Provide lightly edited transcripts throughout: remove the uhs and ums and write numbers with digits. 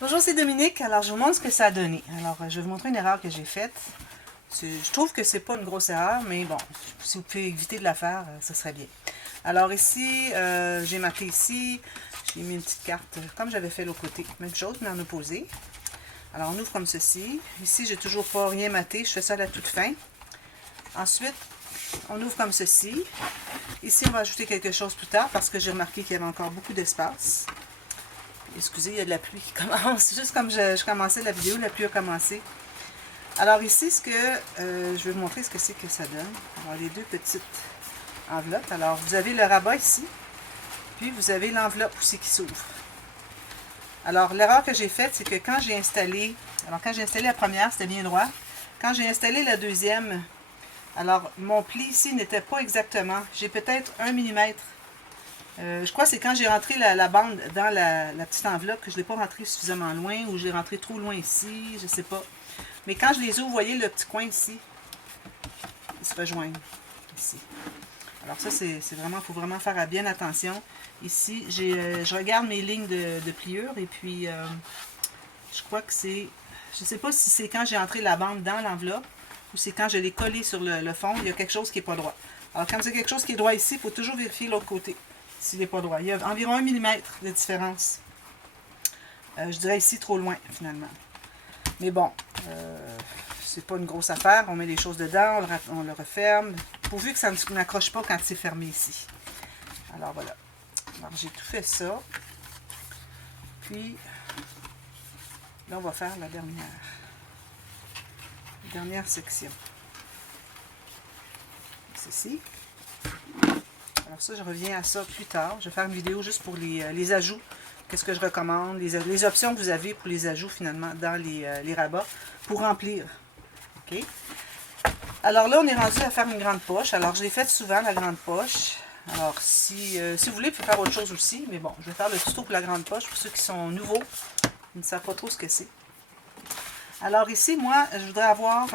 Bonjour, c'est Dominique. Alors, je vous montre ce que ça a donné. Alors, je vais vous montrer une erreur que j'ai faite. Je trouve que c'est pas une grosse erreur, mais bon, si vous pouvez éviter de la faire, ça serait bien. Alors ici, j'ai marqué ici, j'ai mis une petite carte comme j'avais fait l'autre côté. Même chose, mais en opposé. Alors, on ouvre comme ceci. Ici, j'ai toujours pas rien maté. Je fais ça à la toute fin. Ensuite, on ouvre comme ceci. Ici, on va ajouter quelque chose plus tard parce que j'ai remarqué qu'il y avait encore beaucoup d'espace. Excusez, il y a de la pluie qui commence. Juste comme je commençais la vidéo, la pluie a commencé. Alors ici, je vais vous montrer ce que c'est que ça donne. Alors les deux petites enveloppes. Alors vous avez le rabat ici, puis vous avez l'enveloppe aussi qui s'ouvre. Alors l'erreur que j'ai faite, c'est que quand j'ai installé la première, c'était bien droit. Quand j'ai installé la deuxième, alors mon pli ici n'était pas exactement. J'ai peut-être 1 mm. Je crois que c'est quand j'ai rentré la bande dans la petite enveloppe que je ne l'ai pas rentrée suffisamment loin ou je l'ai rentré trop loin ici, je ne sais pas. Mais quand je les ouvre, vous voyez le petit coin ici, ils se rejoignent ici. Alors ça, c'est vraiment, il faut vraiment faire bien attention. Ici, je regarde mes lignes de pliure et puis je crois que c'est, je ne sais pas si c'est quand j'ai entré la bande dans l'enveloppe ou c'est quand je l'ai collé sur le fond, il y a quelque chose qui n'est pas droit. Alors quand c'est quelque chose qui est droit ici, il faut toujours vérifier l'autre côté s'il n'est pas droit. Il y a environ 1 mm de différence. Je dirais ici trop loin finalement. Mais bon, c'est pas une grosse affaire. On met les choses dedans, on le referme. Pourvu que ça ne n'accroche pas quand c'est fermé ici. Alors voilà. Alors j'ai tout fait ça. Puis, là on va faire la dernière section. Ceci. Alors ça, je reviens à ça plus tard. Je vais faire une vidéo juste pour les ajouts. Qu'est-ce que je recommande, les options que vous avez pour les ajouts finalement dans les rabats pour remplir. OK? Alors là, on est rendu à faire une grande poche. Alors, je l'ai faite souvent, la grande poche. Alors, si vous voulez, vous pouvez faire autre chose aussi. Mais bon, je vais faire le tuto pour la grande poche. Pour ceux qui sont nouveaux, ils ne savent pas trop ce que c'est. Alors ici, moi, je voudrais avoir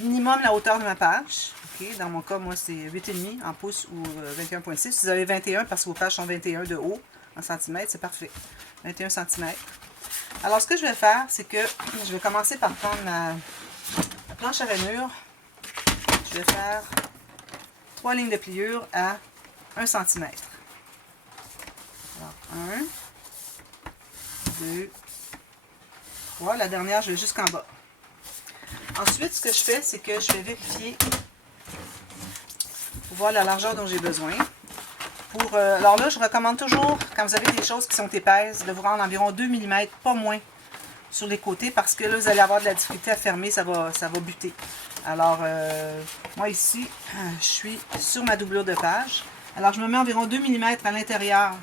minimum la hauteur de ma page. Okay? Dans mon cas, moi, c'est 8,5 en pouces ou 21,6. Si vous avez 21 parce que vos pages sont 21 de haut en centimètres, c'est parfait. 21 cm. Alors, ce que je vais faire, c'est que je vais commencer par prendre ma planche à rainure. Je vais faire 3 lignes de pliure à 1 cm. Alors, 1, 2, 3. La dernière, je vais jusqu'en bas. Ensuite, ce que je fais, c'est que je vais vérifier pour voir la largeur dont j'ai besoin. Alors là, je recommande toujours, quand vous avez des choses qui sont épaisses, de vous rendre environ 2 mm, pas moins, sur les côtés, parce que là, vous allez avoir de la difficulté à fermer, ça va buter. Alors, moi ici, je suis sur ma doublure de page. Alors, je me mets environ 2 mm à l'intérieur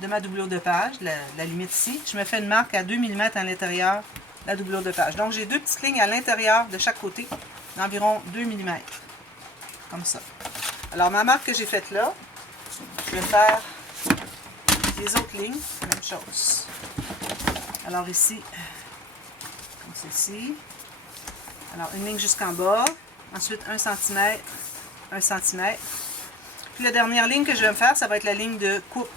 de ma doublure de page, la limite ici. Je me fais une marque à 2 mm à l'intérieur de la doublure de page. Donc, j'ai deux petites lignes à l'intérieur de chaque côté, d'environ 2 mm. Comme ça. Alors, ma marque que j'ai faite là, je vais faire les autres lignes, même chose. Alors ici, comme ceci. Alors, une ligne jusqu'en bas. Ensuite, 1 cm, 1 cm. Puis la dernière ligne que je vais me faire, ça va être la ligne de coupe.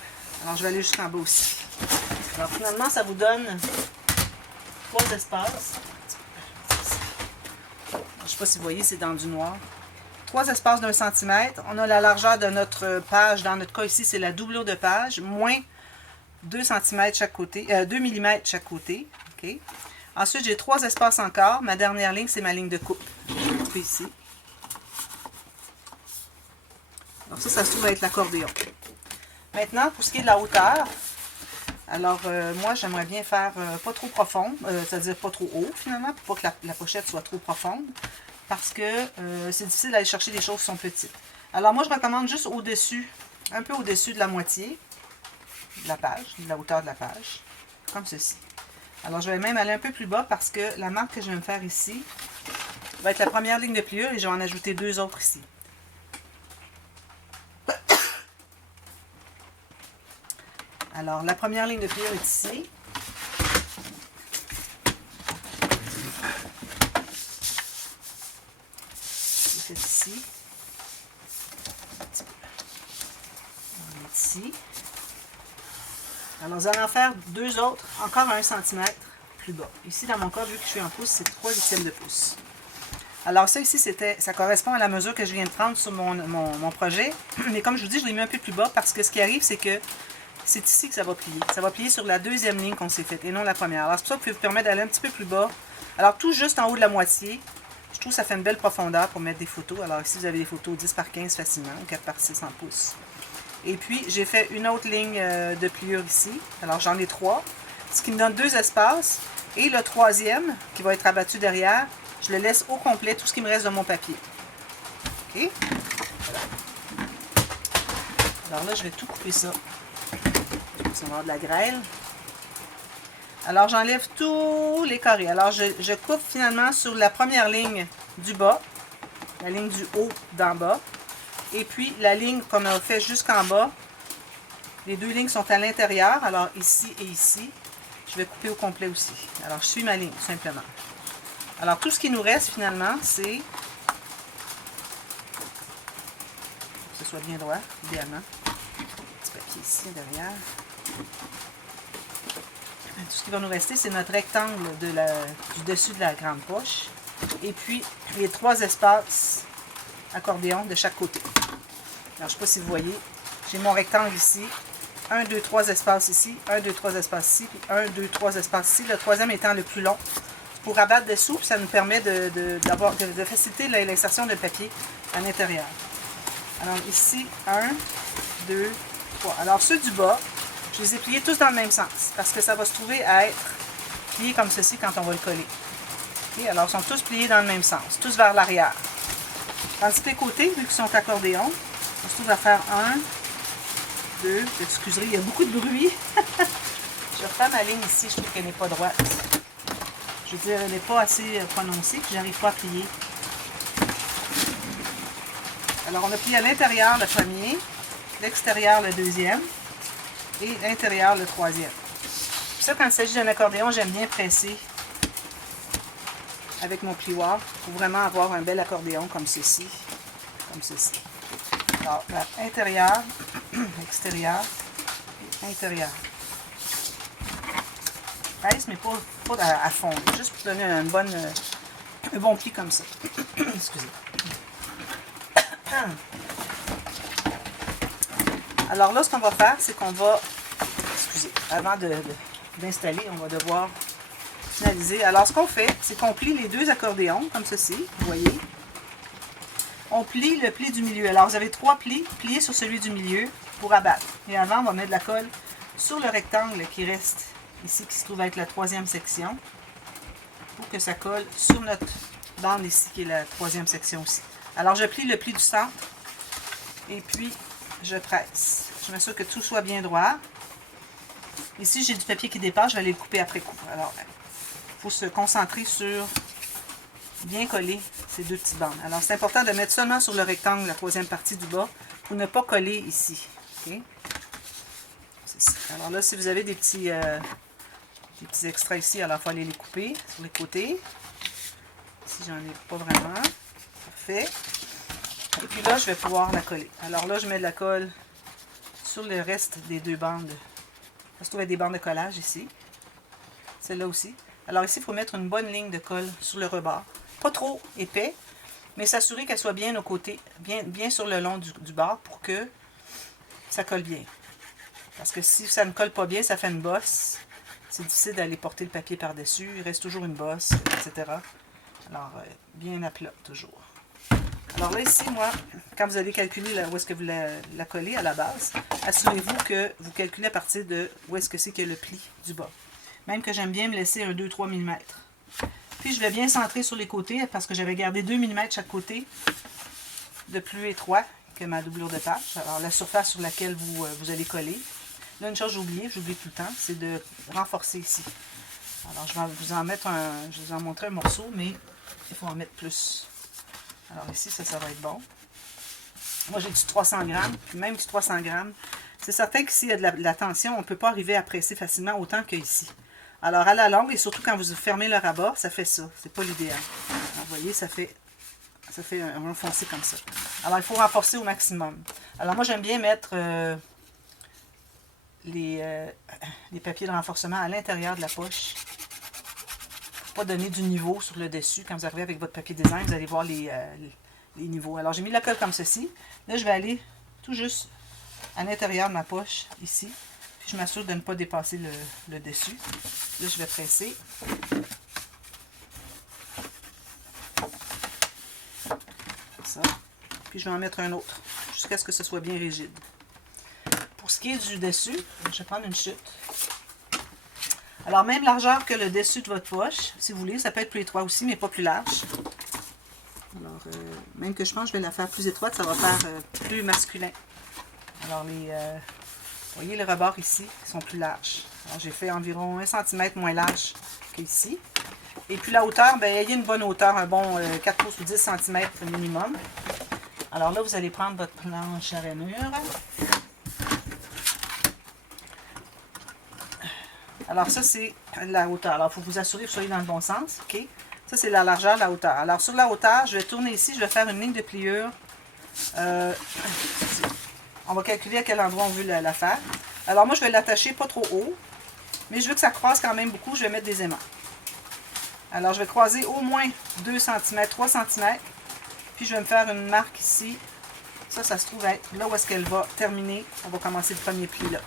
Alors, je vais aller jusqu'en bas aussi. Alors, finalement, ça vous donne 3 espaces. Je ne sais pas si vous voyez, c'est dans du noir. 3 espaces d'1 cm. On a la largeur de notre page. Dans notre cas ici, c'est la doublure de page. Moins 2 cm chaque côté, 2 mm chaque côté. Okay. Ensuite, j'ai 3 espaces encore. Ma dernière ligne, c'est ma ligne de coupe. Je vais couper ici. Alors ça se trouve être l'accordéon. Maintenant, pour ce qui est de la hauteur, alors moi, j'aimerais bien faire pas trop profonde, c'est-à-dire pas trop haut finalement, pour pas que la pochette soit trop profonde, parce que c'est difficile d'aller chercher des choses qui sont petites. Alors moi, je recommande juste au-dessus, un peu au-dessus de la moitié de la page, de la hauteur de la page, comme ceci. Alors, je vais même aller un peu plus bas parce que la marque que je vais me faire ici va être la première ligne de pliure et je vais en ajouter 2 autres ici. Alors, la première ligne de pliure est ici. C'est fait ici. On est ici. Alors, Alors, vous allez en faire deux autres, encore à 1 cm plus bas. Ici, dans mon cas, vu que je suis en pouce, c'est 3/8 de pouce. Alors ça ici, ça correspond à la mesure que je viens de prendre sur mon projet. Mais comme je vous dis, je l'ai mis un peu plus bas parce que ce qui arrive, c'est que c'est ici que ça va plier. Ça va plier sur la deuxième ligne qu'on s'est faite et non la première. Alors c'est pour ça que vous pouvez vous permettre d'aller un petit peu plus bas. Alors tout juste en haut de la moitié. Je trouve que ça fait une belle profondeur pour mettre des photos. Alors ici, vous avez des photos 10 par 15 facilement, ou 4 par 6 en pouces. Et puis, j'ai fait une autre ligne de pliure ici. Alors j'en ai 3, ce qui me donne 2 espaces. Et le troisième, qui va être abattu derrière, je le laisse au complet, tout ce qui me reste de mon papier. OK? Voilà. Alors là, je vais tout couper ça. Ça va avoir de la grêle. Alors, j'enlève tous les carrés. Alors, je coupe finalement sur la première ligne du bas, la ligne du haut d'en bas. Et puis, la ligne qu'on a fait jusqu'en bas, les deux lignes sont à l'intérieur. Alors, ici et ici, je vais couper au complet aussi. Alors, je suis ma ligne, tout simplement. Alors, tout ce qui nous reste, finalement, c'est... que ce soit bien droit, idéalement. Petit papier ici, derrière. Tout ce qui va nous rester, c'est notre rectangle du dessus de la grande poche. Et puis, les 3 espaces accordéons de chaque côté. Alors, je ne sais pas si vous voyez. J'ai mon rectangle ici. 1, 2, 3 espaces ici. 1, 2, 3 espaces ici. Puis 1, 2, 3 espaces ici. Le troisième étant le plus long. Pour abattre dessous, ça nous permet de faciliter l'insertion de papier à l'intérieur. Alors ici, 1, 2, 3. Alors ceux du bas, je les ai pliés tous dans le même sens, parce que ça va se trouver à être plié comme ceci quand on va le coller. Okay? Alors ils sont tous pliés dans le même sens, tous vers l'arrière. Tandis que les côtés, vu qu'ils sont accordéons, on se trouve à faire 1, 2, excusez, il y a beaucoup de bruit. Je refais ma ligne ici, je trouve qu'elle n'est pas droite. Je veux dire, elle n'est pas assez prononcée, puis j'arrive pas à plier. Alors, on a plié à l'intérieur le premier, l'extérieur le deuxième, et l'intérieur le troisième. Puis ça, quand il s'agit d'un accordéon, j'aime bien presser avec mon plioir pour vraiment avoir un bel accordéon comme ceci. Comme ceci. Alors, intérieur, extérieur et intérieur. Mais pas à fond, juste pour donner un bon pli comme ça. Excusez. Alors là, ce qu'on va faire, c'est qu'on va, avant d'installer, on va devoir finaliser. Alors, ce qu'on fait, c'est qu'on plie les 2 accordéons, comme ceci, vous voyez. On plie le pli du milieu. Alors, vous avez 3 plis, pliés sur celui du milieu pour abattre. Et avant, on va mettre de la colle sur le rectangle qui reste ici, qui se trouve être la 3e section, pour que ça colle sur notre bande ici, qui est la 3e section aussi. Alors, je plie le pli du centre, et puis, je presse. Je m'assure que tout soit bien droit. Ici, j'ai du papier qui dépasse, je vais aller le couper après coup. Alors, il faut se concentrer sur bien coller ces 2 petites bandes. Alors, c'est important de mettre seulement sur le rectangle, la 3e partie du bas, pour ne pas coller ici. Okay? Alors là, si vous avez des petits extraits ici, alors il faut aller les couper sur les côtés. Ici, j'en ai pas vraiment. Parfait. Et puis là, je vais pouvoir la coller. Alors là, je mets de la colle sur le reste des 2 bandes. Ça se trouve être des bandes de collage ici. Celle-là aussi. Alors ici, il faut mettre une bonne ligne de colle sur le rebord. Pas trop épais, mais s'assurer qu'elle soit bien aux côtés, bien sur le long du bord pour que ça colle bien. Parce que si ça ne colle pas bien, ça fait une bosse. C'est difficile d'aller porter le papier par-dessus. Il reste toujours une bosse, etc. Alors, bien à plat, toujours. Alors là, ici, moi, quand vous allez calculer où est-ce que vous la collez à la base, assurez-vous que vous calculez à partir de où est-ce que c'est que le pli du bas. Même que j'aime bien me laisser un 2-3 mm. Puis, je vais bien centrer sur les côtés parce que j'avais gardé 2 mm chaque côté de plus étroit que ma doublure de page. Alors, la surface sur laquelle vous allez coller. Là, une chose j'oublie tout le temps, c'est de renforcer ici. Alors, je vais vous en mettre je vais vous en montrer un morceau, mais il faut en mettre plus. Alors ici, ça va être bon. Moi, j'ai du 300 grammes, puis même du 300 grammes. C'est certain que s'il y a de la tension, on ne peut pas arriver à presser facilement autant qu'ici. Alors, à la longue, et surtout quand vous fermez le rabat, ça fait ça. C'est pas l'idéal. Vous voyez, ça fait un foncé comme ça. Alors, il faut renforcer au maximum. Alors, moi, j'aime bien mettre les papiers de renforcement à l'intérieur de la poche. Pour pas donner du niveau sur le dessus. Quand vous arrivez avec votre papier design, vous allez voir les niveaux. Alors, j'ai mis la colle comme ceci. Là, je vais aller tout juste à l'intérieur de ma poche, ici. Puis, je m'assure de ne pas dépasser le dessus. Là, je vais presser. Ça. Puis, je vais en mettre un autre, jusqu'à ce que ce soit bien rigide. Pour ce qui est du dessus, je vais prendre une chute. Alors, même largeur que le dessus de votre poche, si vous voulez, ça peut être plus étroit aussi, mais pas plus large. Alors, même que je pense que je vais la faire plus étroite, ça va faire plus masculin. Alors, vous voyez les rebords ici, qui sont plus larges. Alors, j'ai fait environ 1 cm moins large qu'ici. Et puis la hauteur, bien, ayez une bonne hauteur, un bon 4 pouces ou 10 cm minimum. Alors là, vous allez prendre votre planche à rainure. Alors ça, c'est la hauteur. Alors, il faut vous assurer que vous soyez dans le bon sens. OK? Ça, c'est la largeur, la hauteur. Alors, sur la hauteur, je vais tourner ici. Je vais faire une ligne de pliure. On va calculer à quel endroit on veut la faire. Alors, moi, je vais l'attacher pas trop haut. Mais je veux que ça croise quand même beaucoup. Je vais mettre des aimants. Alors, je vais croiser au moins 2 cm, 3 cm. Puis, je vais me faire une marque ici. Ça se trouve être là où est-ce qu'elle va terminer. On va commencer le premier pli là.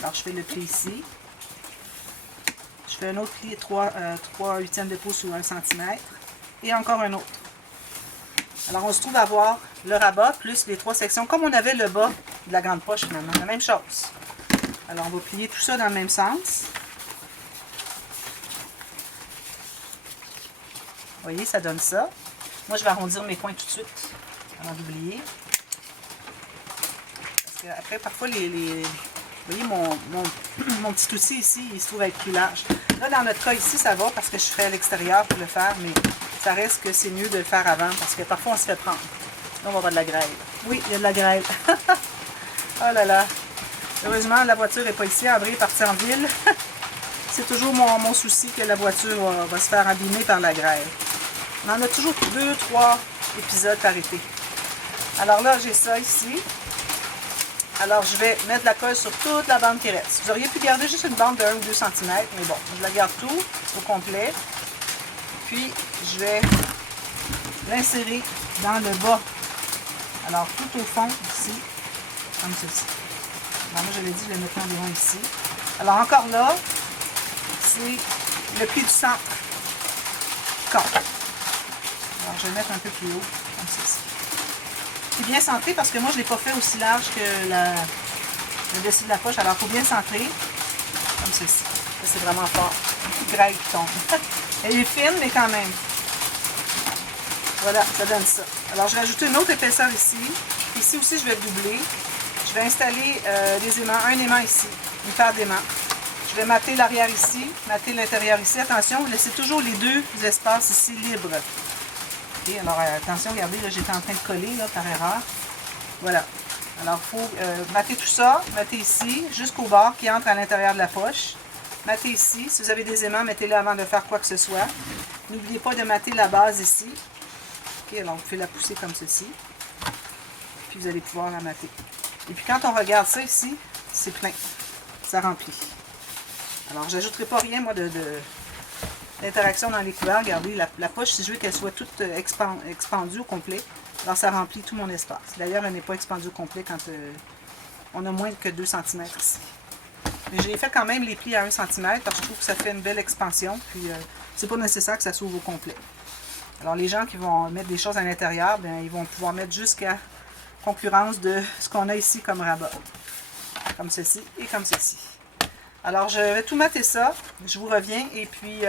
Alors, je fais le pli ici. Je fais un autre pli, 3/8 de pouce ou 1 cm. Et encore un autre. Alors, on se trouve à avoir le rabat plus les 3 sections, comme on avait le bas de la grande poche finalement. La même chose. Alors, on va plier tout ça dans le même sens. Vous voyez, ça donne ça. Moi, je vais arrondir mes coins tout de suite, avant d'oublier. Parce qu'après, parfois, vous voyez, mon petit outil ici, il se trouve être plus large. Là, dans notre cas ici, ça va parce que je serai à l'extérieur pour le faire, mais ça reste que c'est mieux de le faire avant parce que parfois, on se fait prendre. Là, on va avoir de la grêle. Oui, il y a de la grêle. Oh là là. Heureusement, la voiture n'est pas ici. André est parti en ville. C'est toujours mon souci que la voiture va se faire abîmer par la grêle. On en a toujours 2-3 épisodes par été. Alors là, j'ai ça ici. Alors, je vais mettre de la colle sur toute la bande qui reste. Vous auriez pu garder juste une bande de 1 ou 2 cm, mais bon, je la garde tout au complet. Puis, je vais l'insérer dans le bas. Alors, tout au fond, ici, comme ceci. Alors, moi, je l'ai dit, je vais mettre environ ici. Alors, encore là, c'est le pli du centre. Alors, je vais mettre un peu plus haut, comme ceci. C'est bien centré parce que moi, je ne l'ai pas fait aussi large que le dessus de la poche. Alors, il faut bien centrer, comme ceci. Ça, c'est vraiment fort. Une grêle qui tombe. Elle est fine, mais quand même. Voilà, ça donne ça. Alors, je vais rajouter une autre épaisseur ici. Ici aussi, je vais le doubler. Je vais installer des aimants, un aimant ici, une paire d'aimants. Je vais mater l'arrière ici, mater l'intérieur ici. Attention, laissez toujours les deux espaces ici libres. Okay, alors, attention, regardez, là, j'étais en train de coller là, par erreur. Voilà. Alors, il faut mater tout ça, mater ici, jusqu'au bord qui entre à l'intérieur de la poche. Mater ici. Si vous avez des aimants, mettez-les avant de faire quoi que ce soit. N'oubliez pas de mater la base ici. OK, alors vous pouvez la pousser comme ceci. Puis vous allez pouvoir la mater. Et puis quand on regarde ça ici, c'est plein. Ça remplit. Alors, je n'ajouterai pas rien, moi, d'interaction dans les couleurs. Regardez, la poche, si je veux qu'elle soit toute expandue au complet, alors ça remplit tout mon espace. D'ailleurs, elle n'est pas expandue au complet quand on a moins que 2 cm ici. Mais j'ai fait quand même les plis à 1 cm parce que je trouve que ça fait une belle expansion. Puis, c'est pas nécessaire que ça s'ouvre au complet. Alors, les gens qui vont mettre des choses à l'intérieur, bien, ils vont pouvoir mettre jusqu'à concurrence de ce qu'on a ici comme rabat. Comme ceci et comme ceci. Alors, je vais tout mater ça. Je vous reviens. Et puis,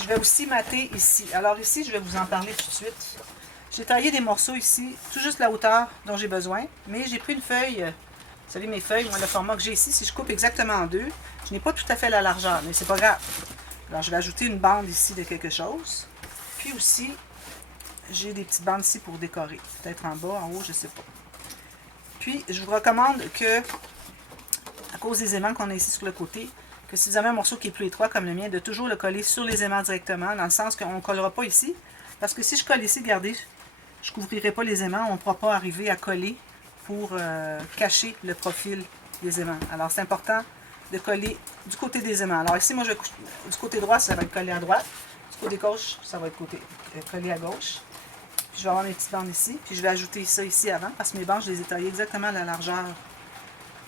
je vais aussi mater ici. Alors, ici, je vais vous en parler tout de suite. J'ai taillé des morceaux ici, tout juste la hauteur dont j'ai besoin. Mais j'ai pris une feuille. Vous savez, mes feuilles, moi, le format que j'ai ici, si je coupe exactement en deux, je n'ai pas tout à fait la largeur, mais c'est pas grave. Alors, je vais ajouter une bande ici de quelque chose. Puis aussi, j'ai des petites bandes ici pour décorer. Peut-être en bas, en haut, je ne sais pas. Puis, je vous recommande que, à cause des aimants qu'on a ici sur le côté, que si vous avez un morceau qui est plus étroit comme le mien, de toujours le coller sur les aimants directement, dans le sens qu'on ne collera pas ici. Parce que si je colle ici, regardez, je ne couvrirai pas les aimants, on ne pourra pas arriver à coller pour cacher le profil des aimants. Alors, c'est important de coller du côté des aimants. Alors ici, moi, du côté droit, ça va être collé à droite. Du côté gauche, ça va être collé à gauche. Puis je vais avoir mes petites bandes ici. Puis je vais ajouter ça ici avant, parce que mes bandes, je les ai taillées exactement à la largeur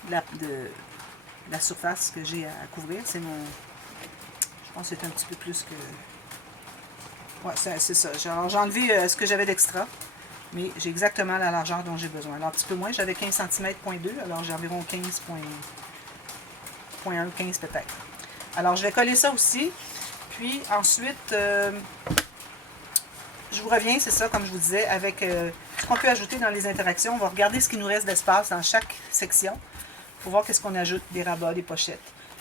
de la surface que j'ai à couvrir. C'est mon... Je pense que c'est un petit peu plus que... Ouais, c'est ça. Alors, j'ai enlevé ce que j'avais d'extra. Mais j'ai exactement la largeur dont j'ai besoin. Alors, un petit peu moins, j'avais 15 cm, 0.2, alors j'ai environ 15,1, 15 peut-être. Alors, je vais coller ça aussi. Puis, ensuite, je vous reviens, c'est ça, comme je vous disais, avec ce qu'on peut ajouter dans les interactions. On va regarder ce qu'il nous reste d'espace dans chaque section pour voir qu'est-ce qu'on ajoute, des rabats, des pochettes.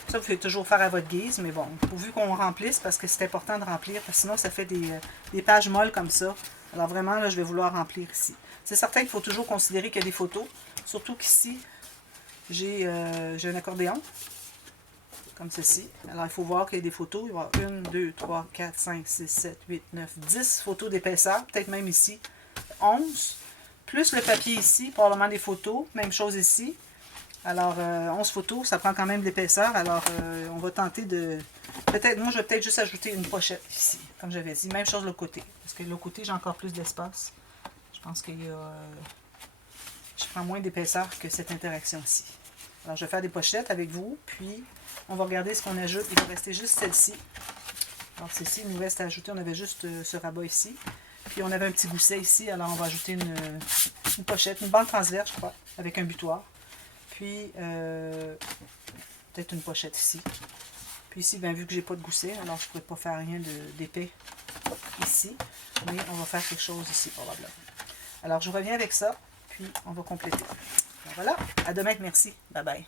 Ça, vous pouvez toujours faire à votre guise, mais bon, pourvu qu'on remplisse, parce que c'est important de remplir, parce que sinon, ça fait des pages molles comme ça. Alors vraiment, là, je vais vouloir remplir ici. C'est certain qu'il faut toujours considérer qu'il y a des photos, surtout qu'ici, j'ai un accordéon, comme ceci. Alors, il faut voir qu'il y a des photos. Il va y avoir 1, 2, 3, 4, 5, 6, 7, 8, 9, 10 photos d'épaisseur, peut-être même ici, 11. Plus le papier ici, probablement des photos, même chose ici. Alors, 11 photos, ça prend quand même de l'épaisseur. Alors, on va tenter de... Peut-être, moi, je vais peut-être juste ajouter une pochette ici, comme j'avais dit. Même chose de l'autre côté. Parce que de l'autre côté, j'ai encore plus d'espace. Je pense qu'il y a... je prends moins d'épaisseur que cette interaction-ci. Alors, je vais faire des pochettes avec vous. Puis, on va regarder ce qu'on ajoute. Il va rester juste celle-ci. Alors, celle-ci, il nous reste à ajouter. On avait juste ce rabat ici. Puis, on avait un petit gousset ici. Alors, on va ajouter une pochette, une bande transverse, je crois, avec un butoir. Puis, peut-être une pochette ici. Puis ici, bien, vu que j'ai pas de gousset, alors je ne pourrais pas faire rien d'épais ici. Mais on va faire quelque chose ici, probablement. Alors, je reviens avec ça, puis on va compléter. Alors, voilà. À demain. Merci. Bye bye.